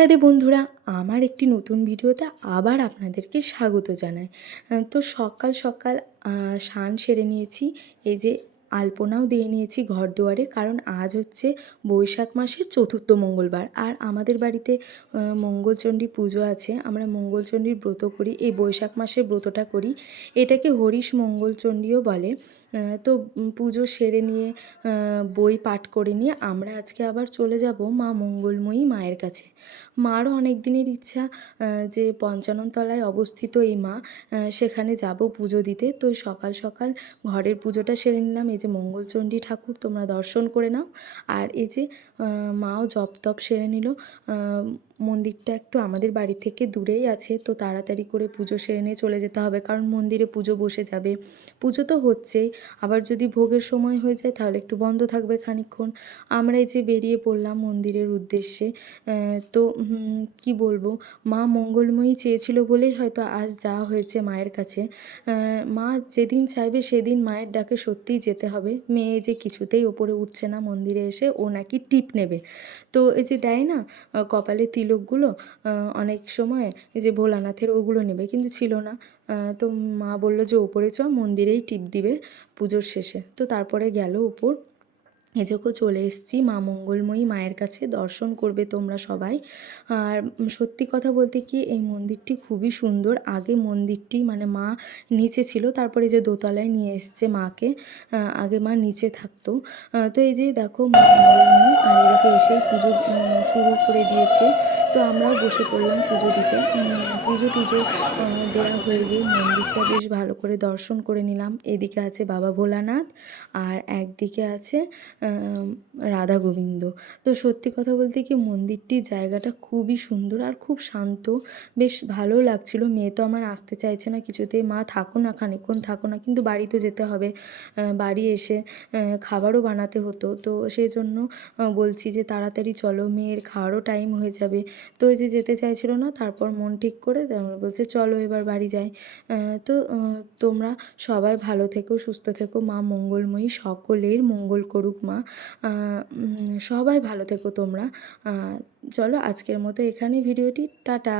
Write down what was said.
রাধে বন্ধুরা, আমার একটি নতুন ভিডিওতে আবার আপনাদেরকে স্বাগত জানাই। তো সকাল সকাল স্নান সেরে নিয়েছি। এই যে আলপনাও দিয়ে নিয়েছি ঘরদুয়ারে, কারণ আজ হচ্ছে বৈশাখ মাসের চতুর্থ মঙ্গলবার। আর আমাদের বাড়িতে মঙ্গলচণ্ডী পুজো আছে। আমরা মঙ্গলচণ্ডীর ব্রত করি, এই বৈশাখ মাসের ব্রতটা করি। এটাকে হরিশ মঙ্গলচণ্ডীও বলে। তো পুজো সেরে নিয়ে বই পাঠ করে নিয়ে আমরা আজকে আবার চলে যাব মা মঙ্গলময়ী মায়ের কাছে। মারও অনেক দিনের ইচ্ছা যে পঞ্চানন তলায় অবস্থিত এই মা, সেখানে যাব পুজো দিতে। তো সকাল সকাল ঘরের পুজোটা সেরে নিলাম। এই যে মঙ্গলচণ্ডী ঠাকুর তোমরা দর্শন করে নাও। আর এই যে মাও জপ তপ সেরে নিল। মন্দিরটা একটু আমাদের বাড়ি থেকে দূরেই আছে, তো তাড়াতাড়ি করে পুজো সেরে নিয়ে চলে যেতে হবে, কারণ মন্দিরে পুজো বসে যাবে। পুজো তো হচ্ছেই, আবার যদি ভোগের সময় হয়ে যায় তাহলে একটু বন্ধ থাকবে খানিকক্ষণ। আমরা এই যে বেরিয়ে পড়লাম মন্দিরের উদ্দেশ্যে। তো কী বলবো, মা মঙ্গলময়ী চেয়েছিল বলেই হয়তো আজ যাওয়া হয়েছে মায়ের কাছে। মা যেদিন চাইবে সেদিন মায়ের ডাকে সত্যিই যেতে হবে। মেয়ে যে কিছুতেই ওপরে উঠছে না মন্দিরে এসে, ও নাকি টিপ নেবে। তো এই যে দেয় না কপালে তিলকগুলো, অনেক সময় এই যে ভোলানাথের, ওগুলো নেবে, কিন্তু ছিল না। তো মা বলল যে ওপরে চ, মন্দিরেই টিপ দিবে পুজোর শেষে। তো তারপরে গেল উপর। এ যখন চলে এসেছি মা মঙ্গলময়ী মায়ের কাছে, দর্শন করবে তোমরা সবাই। আর সত্যি কথা বলতে কি, এই মন্দিরটি খুবই সুন্দর। আগে মন্দিরটি মানে মা নিচে ছিল, তারপরে যে দোতলায় নিয়ে এসছে মাকে। আগে মা নিচে থাকতো। তো এই যে দেখো মা মঙ্গলময়ী, আর এদিকে এসেই পুজো শুরু করে দিয়েছে। তো আমরাও বসে পড়লাম পুজো দিতে। পুজো টুজো দেওয়া হয়ে গিয়ে মন্দিরটা বেশ ভালো করে দর্শন করে নিলাম। এদিকে আছে বাবা ভোলানাথ, আর একদিকে আছে রাধা গোবিন্দ। তো সত্যি কথা বলতে কি, মন্দিরটির জায়গাটা খুবই সুন্দর আর খুব শান্ত, বেশ ভালো লাগছিল। মেয়ে তো আমার আসতে চাইছে না কিছুতেই, মা থাকো না, খানিকক্ষণ থাকো না, কিন্তু বাড়ি তো যেতে হবে। বাড়ি এসে খাবারও বানাতে হতো, তো সেই জন্য বলছি যে তাড়াতাড়ি চলো, মেয়ের খাওয়ারও টাইম হয়ে যাবে। তো এই যে যেতে চাইছিল না, তারপর মন ঠিক করে বলছে চলো এবার বাড়ি যাই। তো তোমরা সবাই ভালো থেকো, সুস্থ থেকো, মা মঙ্গলময়ী সকলের মঙ্গল করুক মা। সবাই ভালো থেকো তোমরা। চলো আজকের মতো এখানেই ভিডিওটি, টাটা।